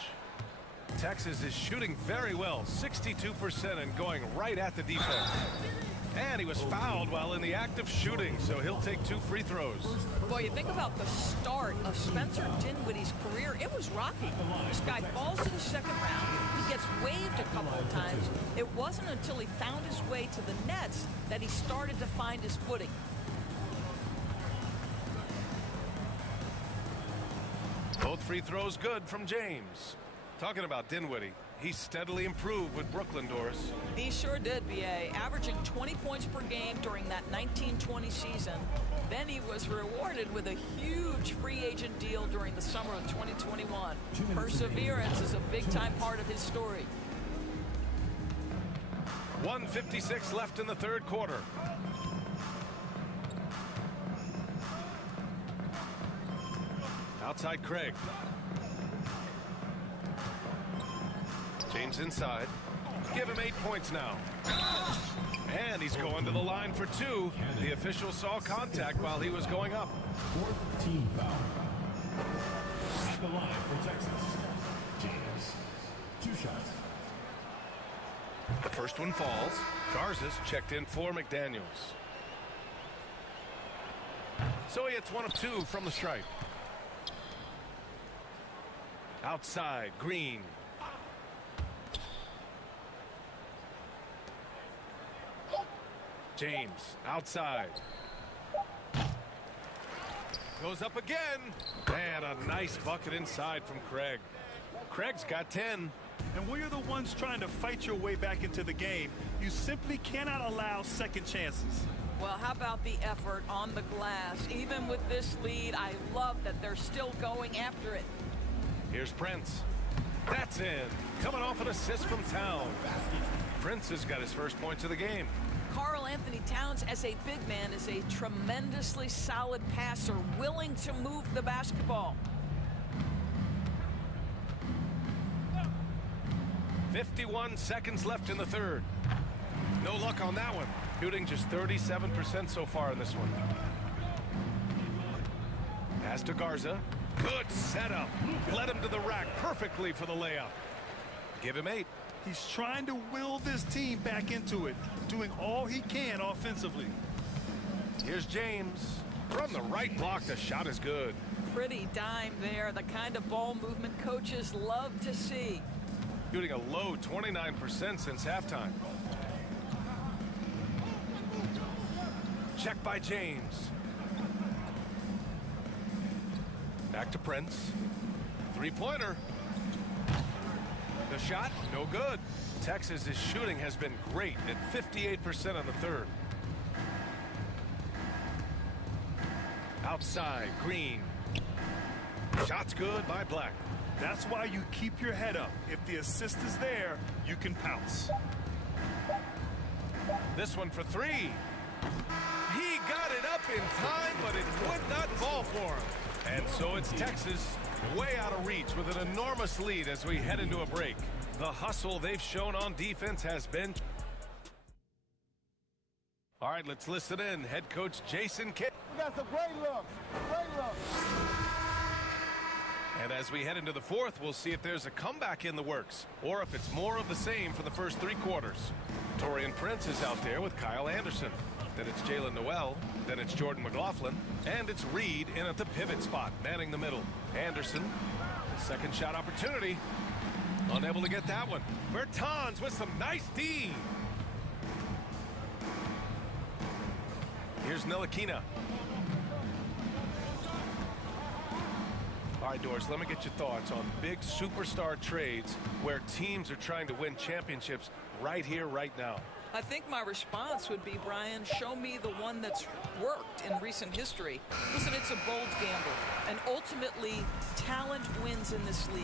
Texas is shooting very well, 62%, and going right at the defense. And he was fouled while in the act of shooting, so he'll take 2 free throws. Boy, you think about the start of Spencer Dinwiddie's career. It was rocky. This guy falls to the second round. He gets waived a couple of times. It wasn't until he found his way to the Nets that he started to find his footing. Both free throws good from James. Talking about Dinwiddie, he steadily improved with Brooklyn, Doris. He sure did, B.A., averaging 20 points per game during that 1920 season. Then he was rewarded with a huge free agent deal during the summer of 2021. Perseverance is a big-time part of his story. 1:56 left in the third quarter. Outside Craig. James inside. Give him 8 points now. And he's going to the line for 2. The official saw contact while he was going up. 4th team foul. At the line for Texas. James. 2 shots. The first one falls. Garza's checked in for McDaniels. So he hits 1 of 2 from the stripe. Outside, Green. James, outside. Goes up again. And a nice bucket inside from Craig. Craig's got 10. And when you're the ones trying to fight your way back into the game, you simply cannot allow second chances. Well, how about the effort on the glass? Even with this lead, I love that they're still going after it. Here's Prince. That's in. Coming off an assist from Towns. Prince has got his first points of the game. Karl Anthony Towns, as a big man, is a tremendously solid passer, willing to move the basketball. 51 seconds left in the third. No luck on that one. Shooting just 37% so far in this one. Pass to Garza. Good setup. Led him to the rack perfectly for the layup. Give him 8. He's trying to will this team back into it, doing all he can offensively. Here's James. From the right block, the shot is good. Pretty dime there. The kind of ball movement coaches love to see. Shooting a low 29% since halftime. Check by James. Back to Prince. Three-pointer. The shot, no good. Texas's shooting has been great at 58% on the third. Outside, Green. Shot's good by Black. That's why you keep your head up. If the assist is there, you can pounce. This one for three. He got it up in time, but it would not fall for him. And so it's Texas way out of reach with an enormous lead as we head into a break. The hustle they've shown on defense has been... All right, let's listen in. Head coach Jason Kidd. We got some great looks. Great looks. And as we head into the fourth, we'll see if there's a comeback in the works or if it's more of the same for the first three quarters. Torian Prince is out there with Kyle Anderson. Then it's Jalen Noel. Then it's Jordan McLaughlin. And it's Reed in at the pivot spot, manning the middle. Anderson, second shot opportunity. Unable to get that one. Bertans with some nice D. Here's Ntilikina. All right, Doris, let me get your thoughts on big superstar trades where teams are trying to win championships right here, right now. I think my response would be, Brian, show me the one that's worked in recent history. Listen, it's a bold gamble, and ultimately, talent wins in this league.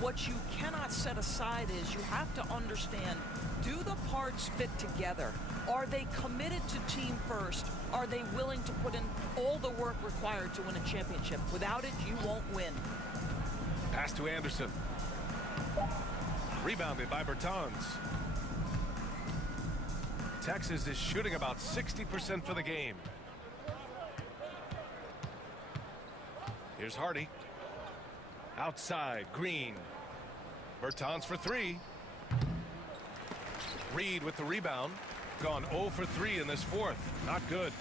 What you cannot set aside is you have to understand, do the parts fit together? Are they committed to team first? Are they willing to put in all the work required to win a championship? Without it, you won't win. Pass to Anderson. Rebounded by Bertans. Texas is shooting about 60% for the game. Here's Hardy. Outside, Green. Bertans for three. Reed with the rebound. Gone 0 for 3 in this fourth. Not good.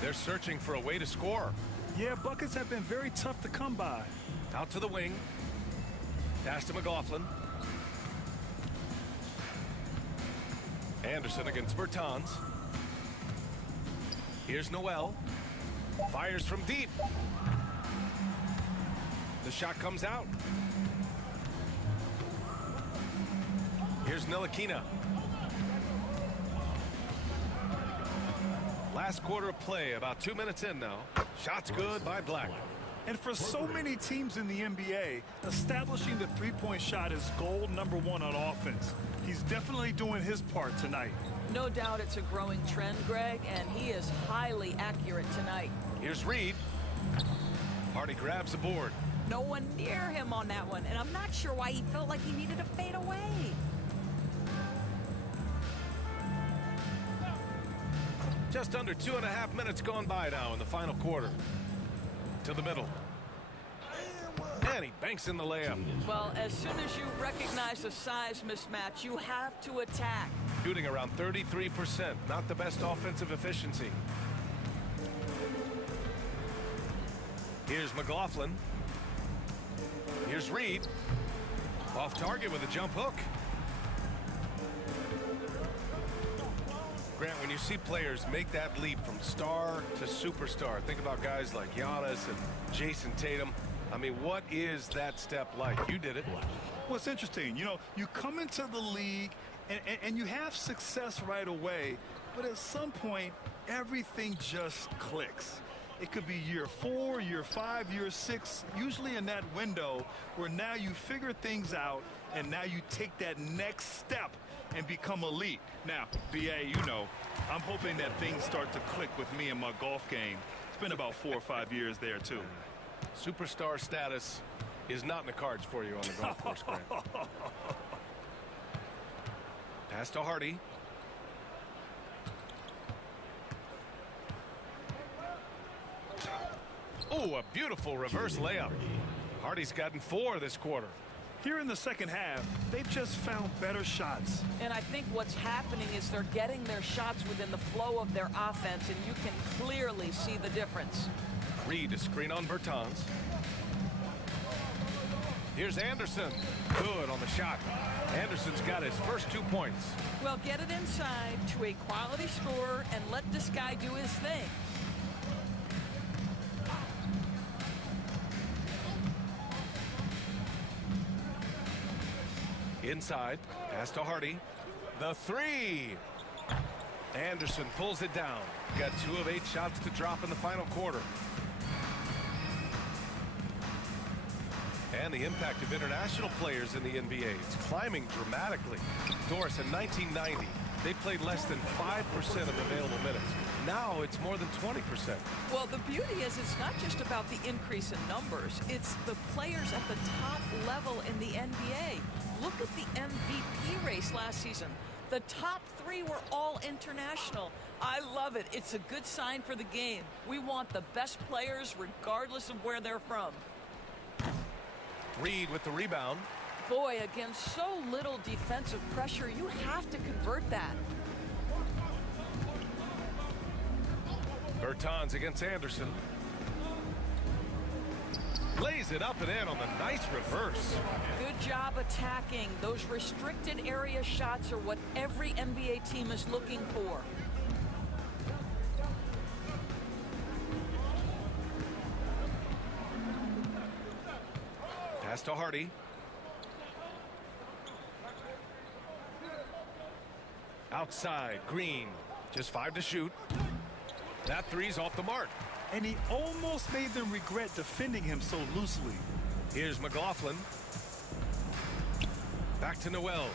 They're searching for a way to score. Yeah, buckets have been very tough to come by. Out to the wing. Pass to McLaughlin. Anderson against Bertans. Here's Noel. Fires from deep. The shot comes out. Here's Ntilikina. Last quarter of play, about 2 minutes in now. Shot's good by Black. And for so many teams in the NBA, establishing the three-point shot is goal number one on offense. He's definitely doing his part tonight. No doubt it's a growing trend, Greg, and he is highly accurate tonight. Here's Reed. Hardy grabs the board. No one near him on that one, and I'm not sure why he felt like he needed to fade away. Just under 2.5 minutes gone by now in the final quarter. To the middle. And he banks in the layup. Well, as soon as you recognize a size mismatch, you have to attack. Shooting around 33%. Not the best offensive efficiency. Here's McLaughlin. Here's Reed. Off target with a jump hook. Grant, when you see players make that leap from star to superstar, think about guys like Giannis and Jason Tatum. I mean, what is that step like? You did it. Well, it's interesting. You know, you come into the league and you have success right away, but at some point, everything just clicks. It could be year 4, year 5, year 6, usually in that window where now you figure things out and now you take that next step and become elite. Now, BA, you know, I'm hoping that things start to click with me in my golf game. It's been about 4 or 5 years there, too. Superstar status is not in the cards for you on the golf course, Grant. Pass to Hardy. Oh, a beautiful reverse layup. Hardy's gotten 4 this quarter. Here in the second half, they've just found better shots. And I think what's happening is they're getting their shots within the flow of their offense, and you can clearly see the difference. Reed, a screen on Bertans. Here's Anderson. Good on the shot. Anderson's got his first 2 points. Well, get it inside to a quality scorer and let this guy do his thing. Inside, pass to Hardy. The three. Anderson pulls it down. Got 2 of 8 shots to drop in the final quarter. And the impact of international players in the NBA. It's climbing dramatically. Doris, in 1990, they played less than 5% of available minutes. Now it's more than 20%. Well, the beauty is it's not just about the increase in numbers. It's the players at the top level in the NBA. Look at the MVP race last season. The top 3 were all international. I love it. It's a good sign for the game. We want the best players regardless of where they're from. Reed with the rebound. Boy, against so little defensive pressure, you have to convert that. Bertans against Anderson. Lays it up and in on the nice reverse. Good job attacking. Those restricted area shots are what every NBA team is looking for. Pass to Hardy. Outside, Green. Just 5 to shoot. That three's off the mark. And he almost made them regret defending him so loosely. Here's McLaughlin. Back to Noel.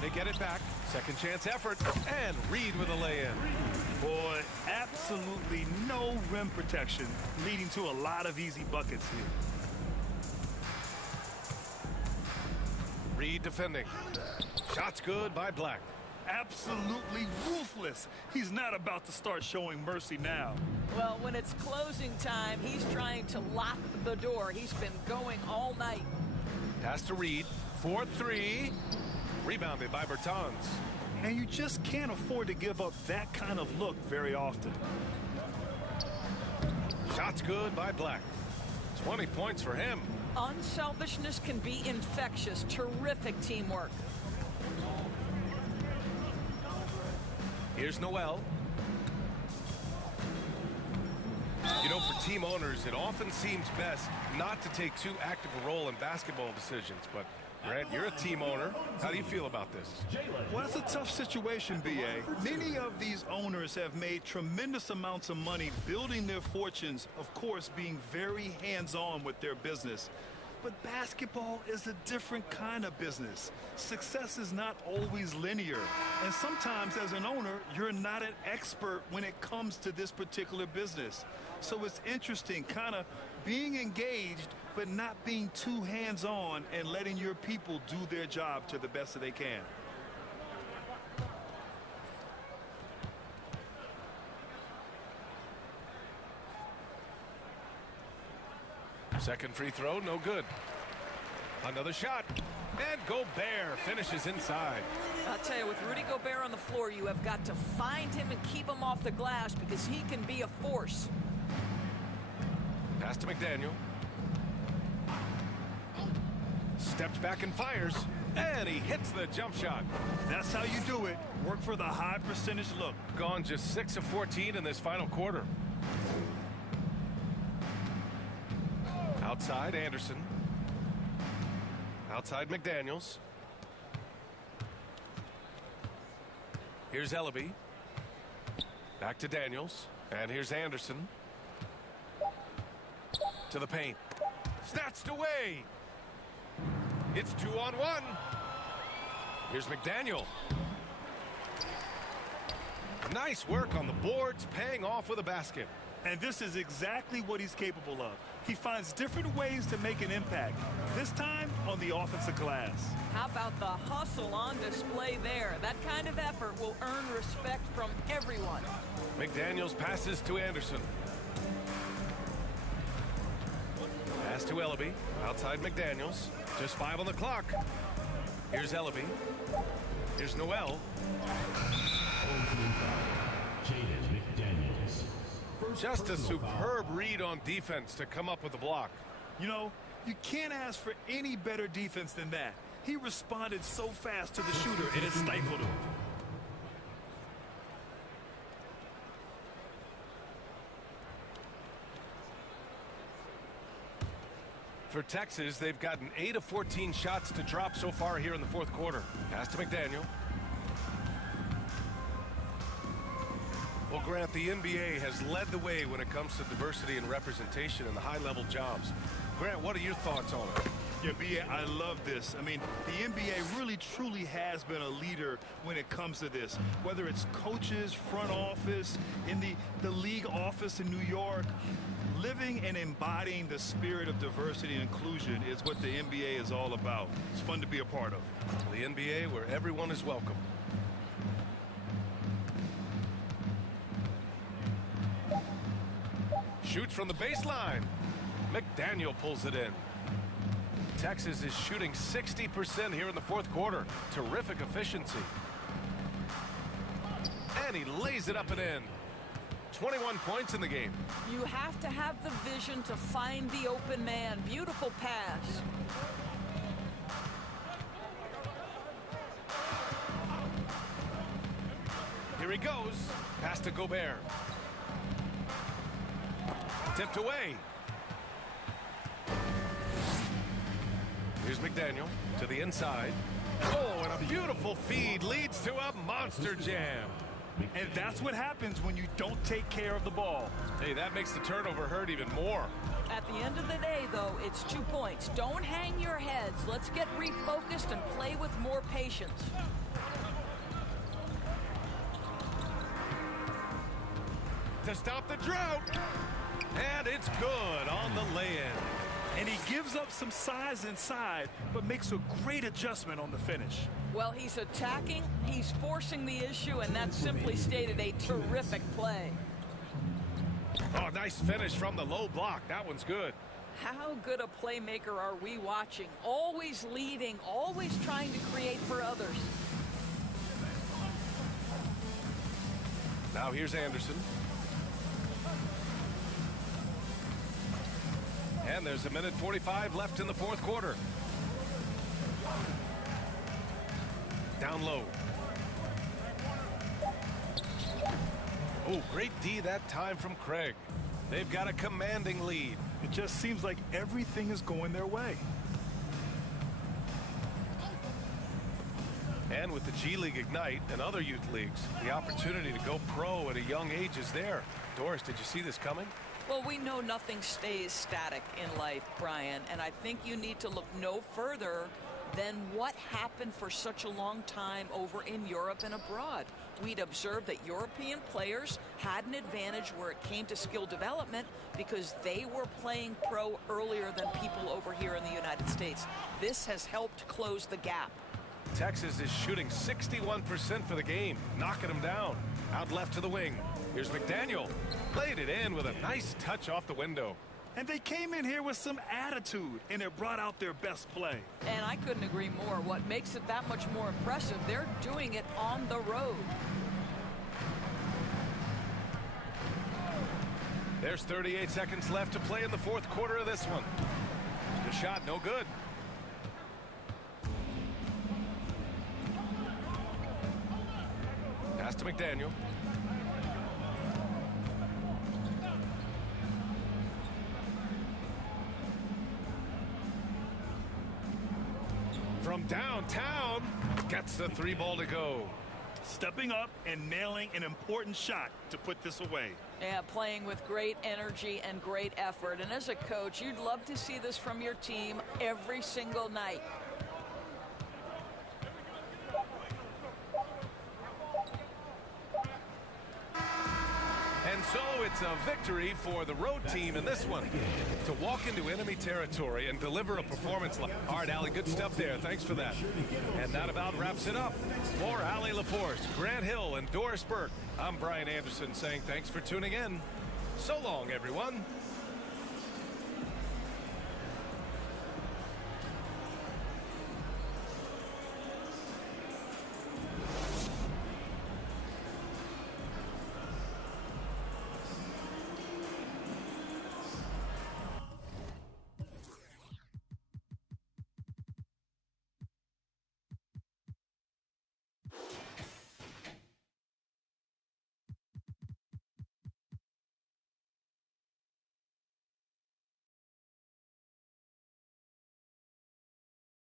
They get it back. Second chance effort. And Reed with a lay-in. Boy, absolutely no rim protection, leading to a lot of easy buckets here. Reed defending. Shots good by Black. Absolutely ruthless. He's not about to start showing mercy now. Well, when it's closing time, he's trying to lock the door. He's been going all night. Pass to Reed. 4-3. Rebounded by Bertans. And you just can't afford to give up that kind of look very often. Shots good by Black. 20 points for him. Unselfishness can be infectious. Terrific teamwork. Here's Noel. You know, for team owners, it often seems best not to take too active a role in basketball decisions. But, Grant, you're a team owner. How do you feel about this? Well, it's a tough situation, B.A. Many of these owners have made tremendous amounts of money building their fortunes, of course, being very hands-on with their business. But basketball is a different kind of business. Success is not always linear. And sometimes as an owner, you're not an expert when it comes to this particular business. So it's interesting kind of being engaged, but not being too hands-on and letting your people do their job to the best that they can. Second free throw, no good. Another shot. And Gobert finishes inside. I'll tell you, with Rudy Gobert on the floor, you have got to find him and keep him off the glass because he can be a force. Pass to McDaniel. Steps back and fires. And he hits the jump shot. That's how you do it. Work for the high percentage look. Gone just 6 of 14 in this final quarter. Outside, Anderson. Outside, McDaniels. Here's Ellaby. Back to Daniels. And here's Anderson. To the paint. Snatched away. It's 2-on-1. Here's McDaniel. Nice work on the boards, paying off with a basket. And this is exactly what he's capable of. He finds different ways to make an impact, this time on the offensive glass. How about the hustle on display there? That kind of effort will earn respect from everyone. McDaniels passes to Anderson. Pass to Ellaby. Outside McDaniels. Just 5 on the clock. Here's Ellaby. Here's Noel. Just a superb read on defense to come up with the block. You know, you can't ask for any better defense than that. He responded so fast to the shooter, and it stifled him. For Texas, they've gotten 8 of 14 shots to drop so far here in the fourth quarter. Pass to McDaniel. Well, Grant, the NBA has led the way when it comes to diversity and representation in the high-level jobs. Grant, what are your thoughts on it? Yeah, B.A., I love this. I mean, the NBA really, truly has been a leader when it comes to this. Whether it's coaches, front office, in the league office in New York, living and embodying the spirit of diversity and inclusion is what the NBA is all about. It's fun to be a part of. The NBA where everyone is welcome. Shoots from the baseline. McDaniel pulls it in. Texas is shooting 60% here in the fourth quarter. Terrific efficiency. And he lays it up and in. 21 points in the game. You have to have the vision to find the open man. Beautiful pass. Here he goes. Pass to Gobert. Tipped away. Here's McDaniel to the inside. Oh, and a beautiful feed leads to a monster jam. And that's what happens when you don't take care of the ball. Hey, that makes the turnover hurt even more. At the end of the day, though, it's 2 points. Don't hang your heads. Let's get refocused and play with more patience. To stop the drought. And it's good on the lay-in. And he gives up some size inside, but makes a great adjustment on the finish. Well, he's attacking, he's forcing the issue, and that simply stated a terrific play. Oh, nice finish from the low block. That one's good. How good a playmaker are we watching? Always leading, always trying to create for others. Now here's Anderson. And there's 1:45 left in the fourth quarter. Down low. Oh, great D that time from Craig. They've got a commanding lead. It just seems like everything is going their way. And with the G League Ignite and other youth leagues, the opportunity to go pro at a young age is there. Doris, did you see this coming? Well, we know nothing stays static in life, Brian, and I think you need to look no further than what happened for such a long time over in Europe and abroad. We'd observed that European players had an advantage where it came to skill development because they were playing pro earlier than people over here in the United States. This has helped close the gap. Texas is shooting 61% for the game, knocking them down. Out left to the wing. Here's McDaniel. Played it in with a nice touch off the window. And they came in here with some attitude, and it brought out their best play. And I couldn't agree more. What makes it that much more impressive, they're doing it on the road. There's 38 seconds left to play in the fourth quarter of this one. The shot, no good. Pass to McDaniel. From downtown, gets the 3 ball to go. Stepping up and nailing an important shot to put this away. Yeah, playing with great energy and great effort. And as a coach, you'd love to see this from your team every single night. And so it's a victory for the road team in this one. To walk into enemy territory and deliver a performance like... All right, Allie, good stuff there. Thanks for that. And that about wraps it up. For Allie LaForce, Grant Hill, and Doris Burke, I'm Brian Anderson saying thanks for tuning in. So long, everyone.